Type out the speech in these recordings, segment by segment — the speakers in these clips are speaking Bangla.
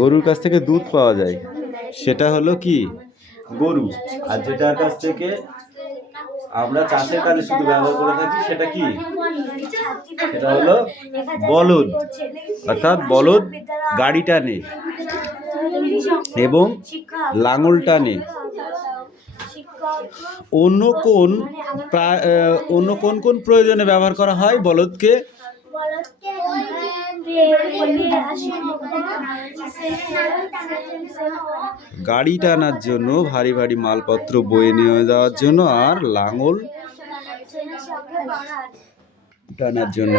গরুর কাছ থেকে দুধ পাওয়া যায়, সেটা হলো কি গরু। আর যেটার কাছ থেকে আমরা চাষের কাজে শুধু ব্যবহার করে থাকি সেটা কি, সেটা হলো বলদ। অর্থাৎ বলদ গাড়ি টানে এবং লাঙল টানে। অন্য কোন কোন প্রয়োজনে ব্যবহার করা হয় বলদকে? গাড়ি টানার জন্য, ভারী ভারী মালপত্র বয়ে নিয়ে যাওয়ার জন্য, আর লাঙল টানার জন্য।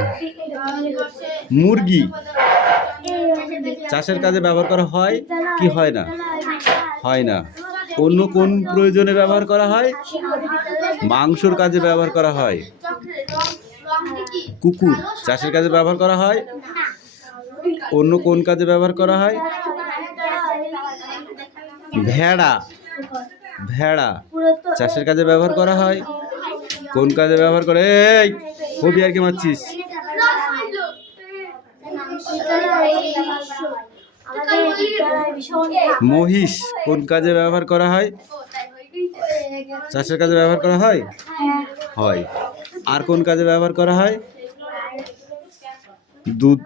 মুরগি চাষের কাজে ব্যবহার করা হয় কি হয় না? হয় না। অন্য কোন প্রয়োজনে ব্যবহার করা হয়? মাংসর কাজে ব্যবহার করা হয়। কুকুর চাষের কাজে ব্যবহার করা হয়। অন্য কোন কাজে ব্যবহার করা হয়? ভেড়া চাষের কাজে ব্যবহার করা হয়। কোন কাজে ব্যবহার করে? এই কবি আর কি মারছিস? মহিষ কোন কাজে ব্যবহার করা হয়? চাষের কাজে ব্যবহার করা হয়। হয়। আর কোন কাজে ব্যবহার করা হয়? দুধ,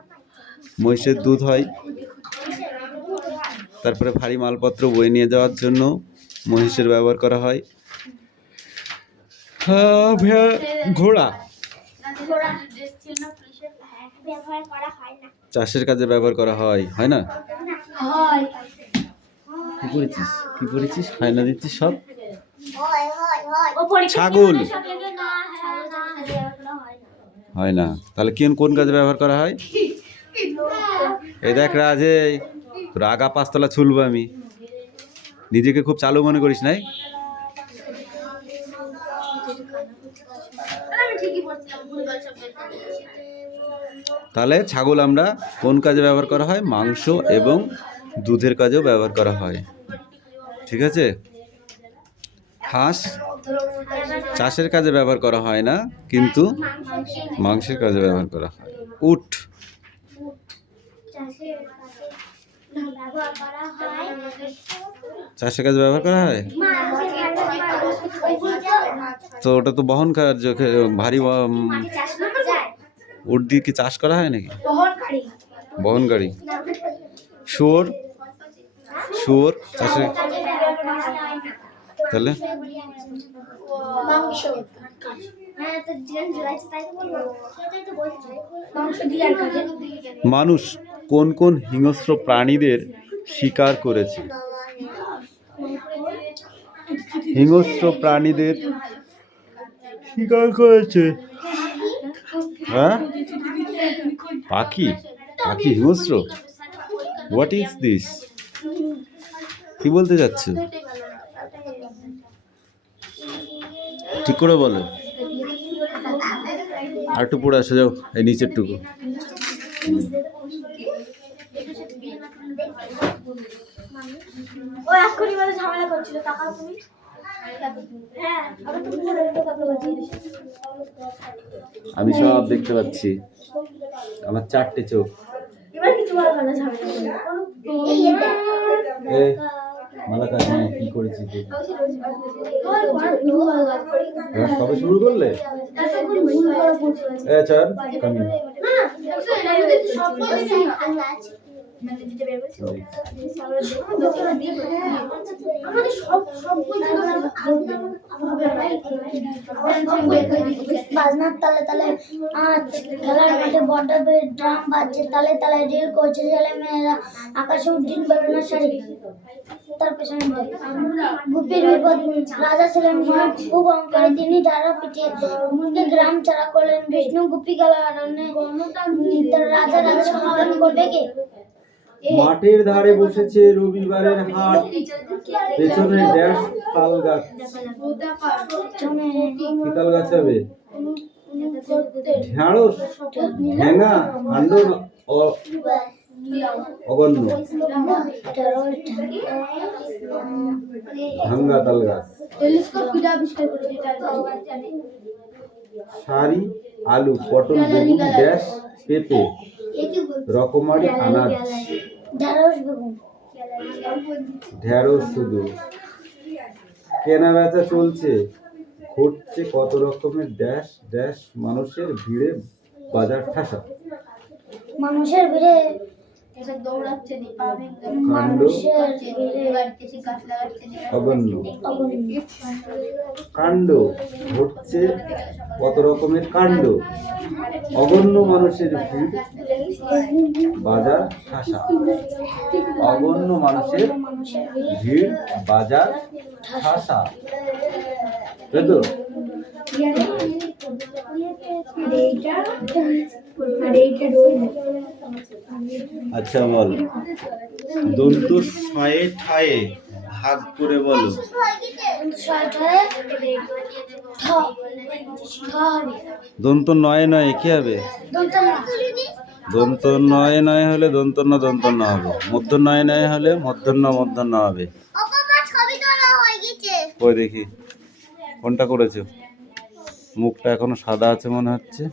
মহিষের দুধ হয়। তারপরে ভারী মালপত্র বয়ে নিয়ে যাওয়ার জন্য মহিষের ব্যবহার করা হয়। ঘোড়া চাষের কাজে ব্যবহার করা হয়। হয় না? কি করেছিস হয় না দিচ্ছিস সব। ছাগল হয় না। তাহলে কোন কাজে ব্যবহার করা হয়? এই দেখ রাজে, তোর আগা পাঁচতলা ছুলবো আমি। নিজেকে খুব চালু মনে করিস নাই? তাহলে ছাগল আমরা কোন কাজে ব্যবহার করা হয়? মাংস এবং দুধের কাজেও ব্যবহার করা হয়। ঠিক আছে। হাঁস চাষের কাজে ব্যবহার করা হয় না, কিন্তু মাংসের কাজে ব্যবহার করা হয়। উট চাষের কাজে ব্যবহার করা হয়। তো ওটা তো বহন কার্য, ভারী। উট দিয়ে কি চাষ করা হয় নাকি? বহন গাড়ি। শুয়োর চাষে, তাহলে মানুষ কোন কোন হিংস্র প্রাণীদের শিকার করেছে? হিংস্র প্রাণীদের শিকার করেছে। হ্যাঁ, পাখি হিংস্র? What is this? কি বলতে যাচ্ছ? ঠিক করে বলো। আর একটু পড়ে আসে যাও, এই নিচের টুকু। আমি সব দেখতে পাচ্ছি, আমার 4টে চোখ। কি করেছিস? সবে শুরু করলে? বাজনার তালে তালে খেলার মাঠে বড় ড্রাম বাজছে, তালে তালে রিল করছে ছেলে মেয়েরা, আকাশে উড্ডীন বেলুনের শাড়ি। তার পেছনে গুপির বিপদ, রাজা ছিলেন খুব অহংকারী, তিনি ধারা পিটিয়ে গ্রাম ছাড়া করলেন। বিষ্ণু গুপি গেল অরণ্যে, রাজা সমাধান করবে কে? মাঠের ধারে বসেছে রবিবারের হাট, পেছনে ড্যাশ তাল গাছ। কি তাল গাছ হবে? ঢেঁড়স, ঢেঙ্গা, কাণ্ড অগণ্য, ভাঙ্গা তাল গাছ। শাড়ি, আলু, পটল, বেগুন, গ্যাস, পেঁপে, রকমারি আনাজ। ঢেঁড়স বেগুন ঢেঁড়স শুধু। কেনা বেচা চলছে, ঘটছে কত রকমের ড্যাশ ড্যাশ, মানুষের ভিড়ে বাজার ঠাসা। মানুষের ভিড়ে কাণ্ড মানুষের ভিড়ে অগণ্য। অগণিত কাণ্ড ঘটছে কত রকমের কাণ্ড, অগণ্য মানুষের ভিড় বাজার ঠাসা। অগণ্য মানুষের মানুষের ভিড়ে ভিড় বাজার ঠাসা, তাই তো? আচ্ছা বল, দন্তু শয়ে ঠায়ে ভাগ করে বলো। ছয়টায় ঠ হবে দন্ত নয়ে নয়ে কি হবে? দন্ত না দন্ত নয়ে নয়ে হলে দন্তন্য দন্তন্য হবে, মধ্য নয়ে নয়ে হলে মধ্যাহ্ন মধ্যাহ্ন হবে। ওই দেখি কোনটা করেছো? মুখটা এখনো সাদা আছে মনে হচ্ছে।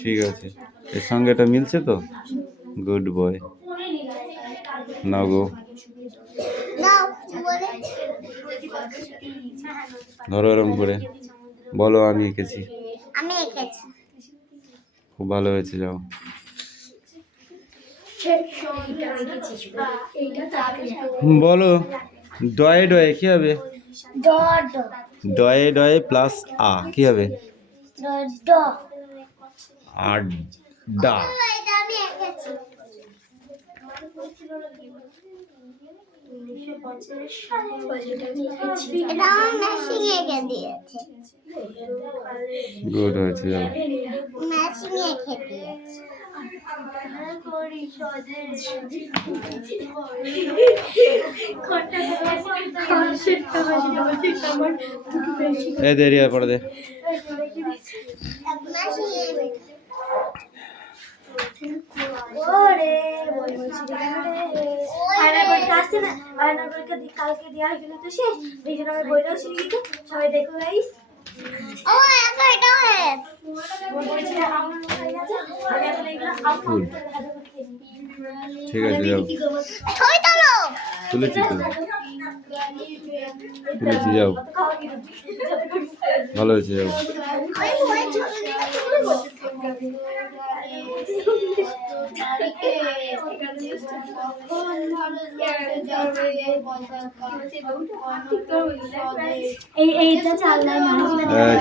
ঠিক আছে, এর সঙ্গে এটা মিলছে তো? Good boy. না গো, ধরো এরম করে বলো আমি এঁকেছি। আমি এঁকেছি খুব ভালো হয়েছে, যাও। বলো, ডয়ে ডয়ে কি হবে? ডট ডয়ে ডয়ে প্লাস আ কি হবে? ড আর ডা। এটা আমি এঁকেছি এটা আমার ম্যাচিং এঁকে দিয়েছে গুড হয়েছে, যাও। ম্যাচিং এঁকে দিয়েছে এ দেরি হয়, পড়ে দে। কালকে দেওয়া গেল তো শেষ, এই জন্য আমি বইটাও শিখে গেছি, সবাই দেখো গাইস। ও এখন এটা Good. ঠিক আছে, যাও। তুলেছি তো, তুলেছি, যাও। ভালো হয়েছে, যাও।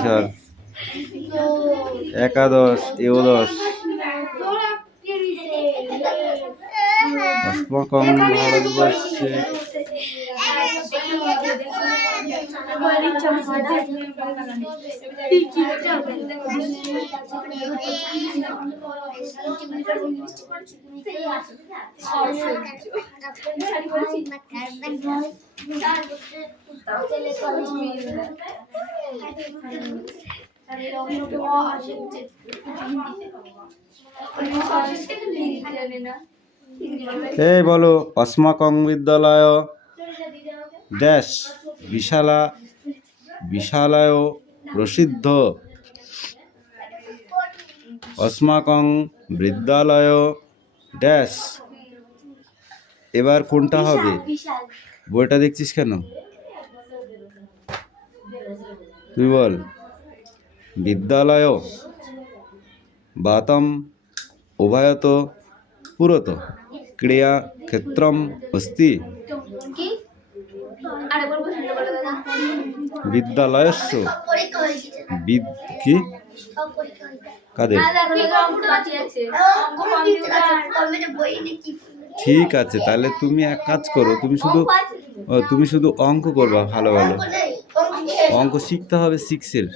স্যার, একাদশ একাদশ অস্মাকং ভারতবর্ষে এই বলো, অস্মাকং বিদ্যালয় ড্যাশ বিশালা বিশালায় প্রসিদ্ধ। অস্মাকং বিদ্যালয় ড্যাশ। এবার কোনটা হবে? বইটা দেখছিস কেন? তুই বল। বিদ্যালয় বাতম উভয়ত পুরত ক্রিয়া ক্ষেত্রম অস্তি। বিদ্যালয়স্য বিদ কি কাদের? ঠিক আছে, তাহলে তুমি এক কাজ করো, তুমি শুধু অঙ্ক করবা। ভালো ভালো অঙ্ক শিখতে হবে 6-এর।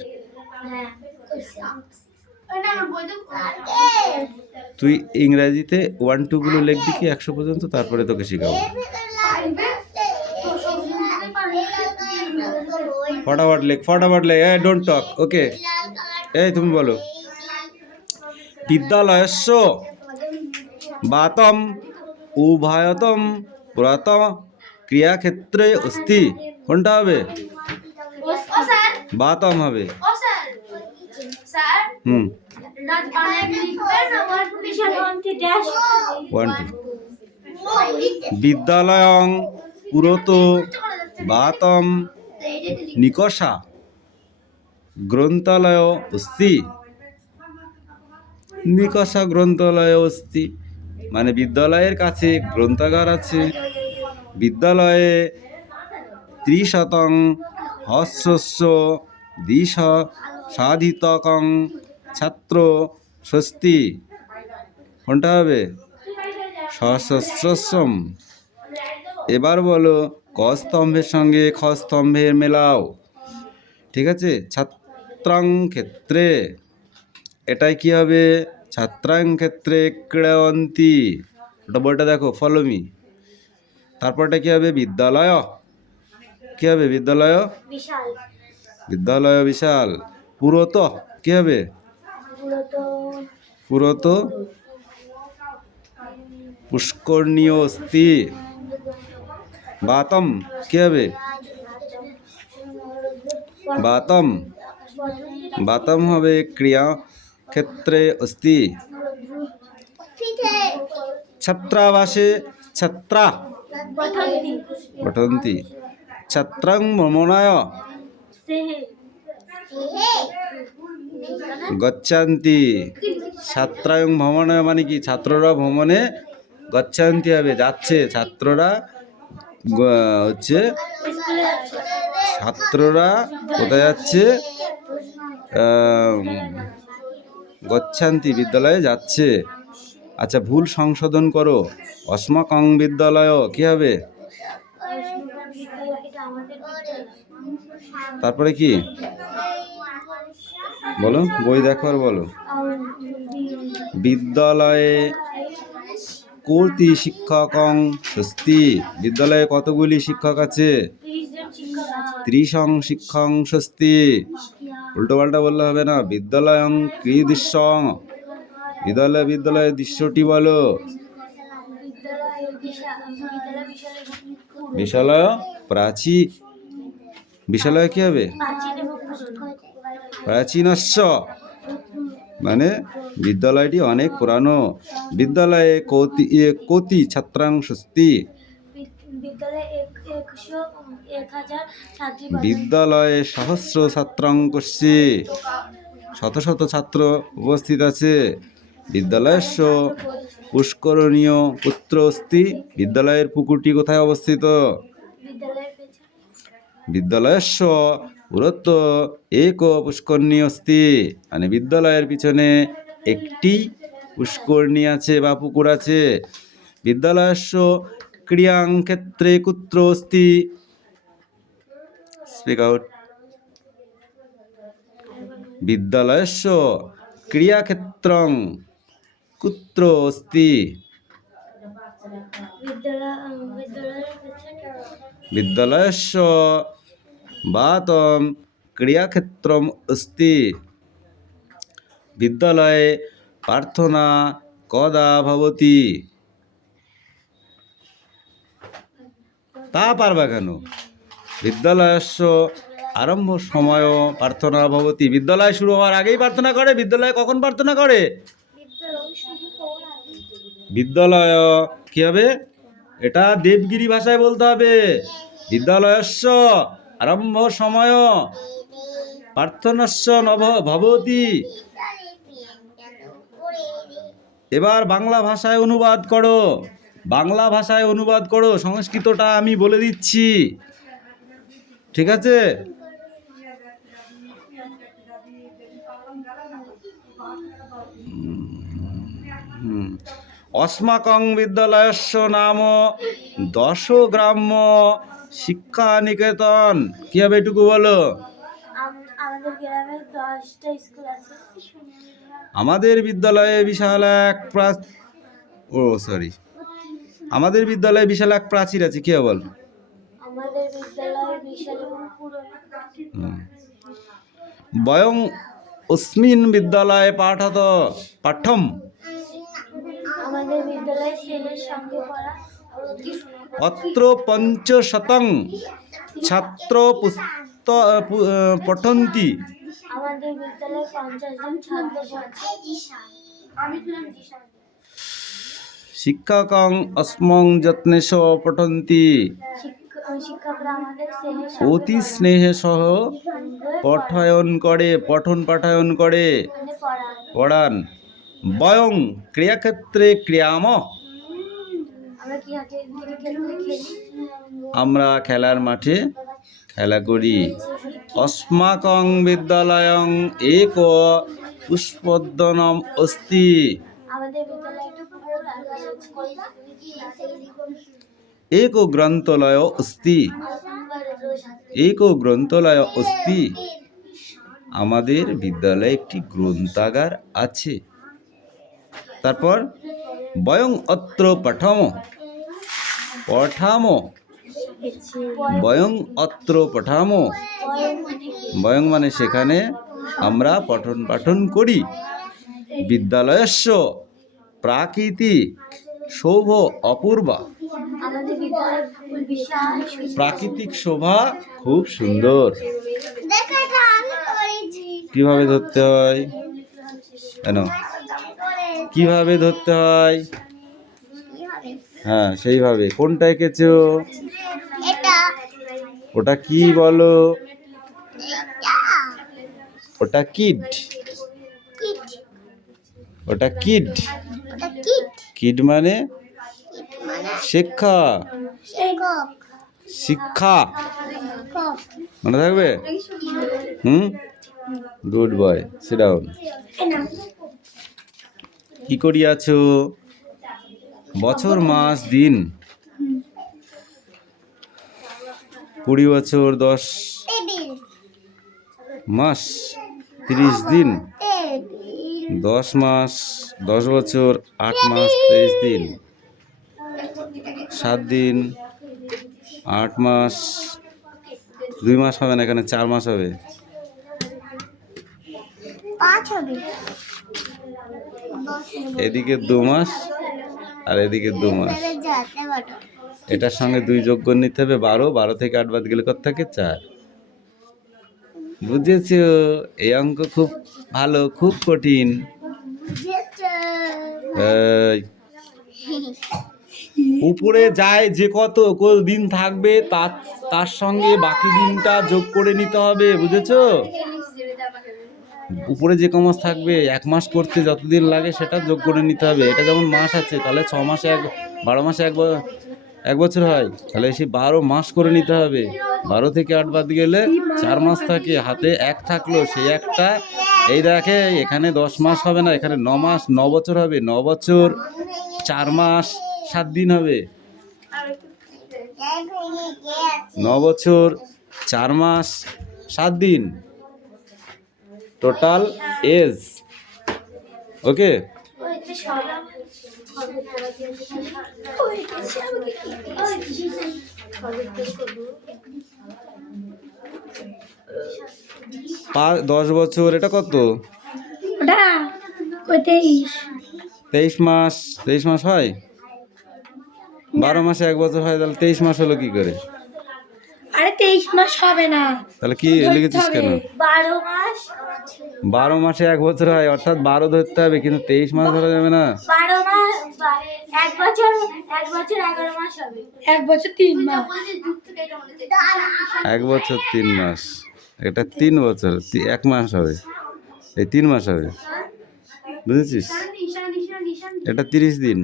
তুই ইংরেজিতে 1-2 গুলো লিখবি কি 100 পর্যন্ত, তারপরে তোকে শেখাবো। ফটাফট লেখ, ফটাফট লেখ। ডোন্ট টক, ওকে। এই তুমি বলো, বিদ্যালয়স্য বাতম উভয়তম পুরাতম ক্রিয়াক্ষেত্রে অস্তি। কোনটা হবে? বাতম হবে। হুম, 1-2 বিদ্যালয়ং পুরত বাতম নিকষা গ্রন্থালয় অস্তি। নিকষা গ্রন্থালয় অস্তি মানে বিদ্যালয়ের কাছে গ্রন্থাগার আছে। বিদ্যালয়ে ত্রিশতং হস্রস্য দ্বিশ সাধিতকং ছাত্র স্বস্তি। কোনটা হবে? সহস্রস্যম। এবার বলো ক স্তম্ভের সঙ্গে খ স্তম্ভের মেলাও। ঠিক আছে, ছাত্রাং ক্ষেত্রে এটাই কি হবে? ছাত্রাং ক্ষেত্রে ক্রীড়য়ন্তি। ওটা বইটা দেখো, ফলো মি। তারপরটা কি হবে? বিদ্যালয়। কি হবে? বিদ্যালয়। বিশাল। বিদ্যালয় বিশাল। পুরত কি হবে? পুরত পুষ্করণীয় অস্তি। বাতম কি হবে? বাতম। বাতম হবে ক্রিয়া ক্ষেত্রে অস্তি। ছাত্রাবাসে ছাত্রা পঠন্তি। ছাত্রাং ভ্রমণায় গচ্ছান্তি। ছাত্রাং ভ্রমণায় মানে কি? ছাত্ররা ভ্রমণে গচ্ছান্তি হবে, যাচ্ছে। ছাত্ররা হচ্ছে ছাত্ররা কোথায় যাচ্ছে? গচ্ছান্তি বিদ্যালয়ে যাচ্ছে। আচ্ছা, ভুল সংশোধন করো। অস্মাকং বিদ্যালয় কি হবে? তারপরে কি বলো? বই দেখো আর বলো। বিদ্যালয়ে কতি শিক্ষকং স্বস্তি। বিদ্যালয়ে কতগুলি শিক্ষক আছে? 30 শিক্ষক স্বস্তি। উল্টো পাল্টা বললে হবে না। বিদ্যালয়ং কীদৃশং। বিদ্যালয়ের দৃশ্যটি বলো। বিশালয় প্রাচী। বিশালয় কি হবে? প্রাচীনস্য মানে বিদ্যালয়টি অনেক পুরানো। বিদ্যালয়ে কতি ছাত্রাং স্বস্তি। বিদ্যালয়ে সহস্র ছাত্রাং কস্যি। শত শত ছাত্র উপস্থিত আছে। বিদ্যালয়স্য পুষ্করণীয় পুত্র অস্তি। বিদ্যালয়ের পুকুরটি কোথায় অবস্থিত? বিদ্যালয়স্য পুরত এক পুষ্করণী অস্তি মানে বিদ্যালয়ের পিছনে একটি পুষ্করণী আছে বা পুকুর আছে। বিদ্যালয়স্য ক্রিয়াং ক্ষেত্রে কুত্র অস্তি। Speak out. বিদ্যালয়স্য ক্রিয়াক্ষেত্রং কুত্র অস্তি। বিদ্যালয়স্য বাতম ক্রিয়াক্ষেত্রম অস্তি। বিদ্যালয়ে প্রার্থনা কদা ভবতি। তা পারবা কেন? বিদ্যালয়স্য আরম্ভ সময় প্রার্থনা ভবতি। বিদ্যালয় শুরু হওয়ার আগেই প্রার্থনা করে। বিদ্যালয়ে কখন প্রার্থনা করে? বিদ্যালয় কি হবে? এটা দেবগিরি ভাষায় বলতে হবে। বিদ্যালয়স্য আরম্ভ সময় প্রার্থনাস্য ভবতি। এবার বাংলা ভাষায় অনুবাদ করো। বাংলা ভাষায় অনুবাদ করো। সংস্কৃতটা আমি বলে দিচ্ছি, ঠিক আছে? অস্মাকং বিদ্যালয়স্য নাম 10 গ্রাম্য শিক্ষা নিকেতন। কি হবে এটুকু বলো? আমাদের গ্রামে 10টা স্কুল আছে। আমাদের বিদ্যালয়ে বিশাল এক আমাদের বিদ্যালয়ে বিশাল এক প্রাচীর আছে। কি বল? আমাদের বিদ্যালয় বিশাল এবং পুরনো। বয়ং অস্মিন বিদ্যালয়ে পাঠম। আমাদের বিদ্যালয়ে ছেলের সঙ্গে পড়া। অত্র 500 ছাত্র পঠন্তি। আমাদের বিদ্যালয়ে 50 জন ছাত্র পড়ে। শিক্ষকং অস্মং যত্নেশ পঠন্তি শিক্ষকরা আমাদের অতি স্নেহে সহ পঠন পাঠায়ন করে পড়ান। বয়ং ক্রিয়াক্ষেত্রে ক্রিয়াম, আমরা কি হাতে ক্ষেত্রে খেলি, আমরা খেলার মাঠে খেলা করি। অস্মাকং বিদ্যালয়ং এক পুষ্পোদ্যানম অস্তি, আমাদের বিদ্যালয়ে একটা পুকুর আছে। এক গ্রন্থালয় অস্তি, এক গ্রন্থালয় অস্তি, আমাদের বিদ্যালয়ে একটি গ্রন্থাগার আছে। তারপর বয়ং অত্র পঠামো, বয়ং অত্র পঠামো, বয়ং মানে সেখানে আমরা পঠন পাঠন করি। বিদ্যালয়স্য প্রাকৃতিক শোভ অপূর্বা, আমাদের বিদ্যালয়ের পুকুর বিশাল প্রাকৃতিক শোভা খুব সুন্দর। কিভাবে ধরতে হয় কেন, কিভাবে ধরতে হয়, হ্যাঁ সেইভাবে। কোনটা এঁকেছো, ওটা কি বলো, ওটা কিড, ওটা কিড, কিড মানে শিক্ষা, শিক্ষা মনে থাকবে। Good boy, sit down. কি করিয়াছো, বছর মাস দিন, 20 বছর 10 মাস 30 দিন, 10 মাস 10 বছর 8 মাস 23 দিন, 7 দিন 8 মাস, 2 মাস হবে না, এখানে 4 মাস হবে, 5 হবে, এদিকে 2 মাস আর এদিকে 2 মাস। এটার সঙ্গে 2 যোগ করে নিতে হবে, 12 থেকে 8 বাদ গেলে কত থাকে, 4। বুঝেছো, এই অঙ্ক খুব ভালো, খুব কঠিন। এই, উপরে যায় যে কত দিন থাকবে তার সঙ্গে বাকি দিনটা যোগ করে নিতে হবে, বুঝেছো। উপরে যে কমাস থাকবে 1 মাস করতে যতদিন লাগে সেটা যোগ করে নিতে হবে। এটা যেমন মাস আছে, তাহলে 6 মাসে 12 মাসে 1 বছর হয়, তাহলে সেই 12 মাস করে নিতে হবে। 12 থেকে 8 বাদ গেলে 4 মাস থাকে, হাতে 1 থাকলো, সেই একটা এই দেখে এখানে 10 মাস হবে না, এখানে 9 মাস 9 বছর হবে, 9 বছর 4 মাস 7 দিন হবে, 9 বছর 4 মাস 7 দিন, টোটাল এজ। ওকে, পাঁচ 10 বছর, এটা কত, 23 মাস, 23 মাস হয়, 12 মাসে 1 বছর হয়, তাহলে 23 মাস হলো কি করে? আরে 23 মাস হবে না, তাহলে কি লিখেছিস কেন? 12 মাস, 12 মাসে 1 বছর হয়, অর্থাৎ 12 ধরতে হবে, কিন্তু 23 মাস ধরা যাবে না। 12 মাস 1 বছর 11 মাস হবে, 1 বছর 3 মাস, 1 বছর 3 মাস, এটা 3 বছর 1 মাস হবে, এই 3 মাস হবে, বুঝেছিস। এটা 30 দিন,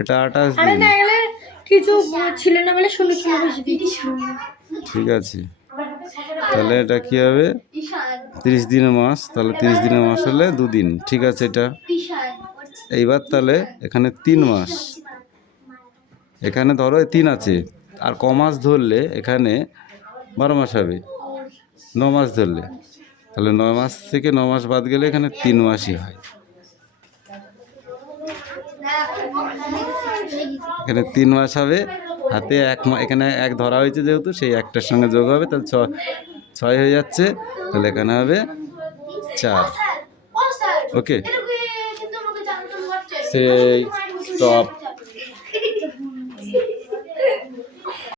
এটা 28 আরে দিন। না গেলে কিছু ছিল না বলে 16 ছিল বেশি দিচ্ছি। ঠিক আছে, তাহলে এটা কি হবে, 30 দিনের মাস, তাহলে 30 দিনের মাস হলে 2 দিন। ঠিক আছে, এটা এইবার তাহলে এখানে 3 মাস, এখানে ধরো 3 আছে, আর ক মাস ধরলে এখানে 12 মাস হবে, 9 মাস ধরলে, তাহলে 9 মাস থেকে 9 মাস বাদ গেলে এখানে 3 মাসই হয়। এখানে 3 মাস হবে, হাতে 1 মাস, এখানে 1 ধরা হয়েছে যেহেতু, সেই একটার সঙ্গে যোগ হবে, তাহলে 6 হয়ে যাচ্ছে, তাহলে এখানে হবে 4। ওকে, সেই স্টপ।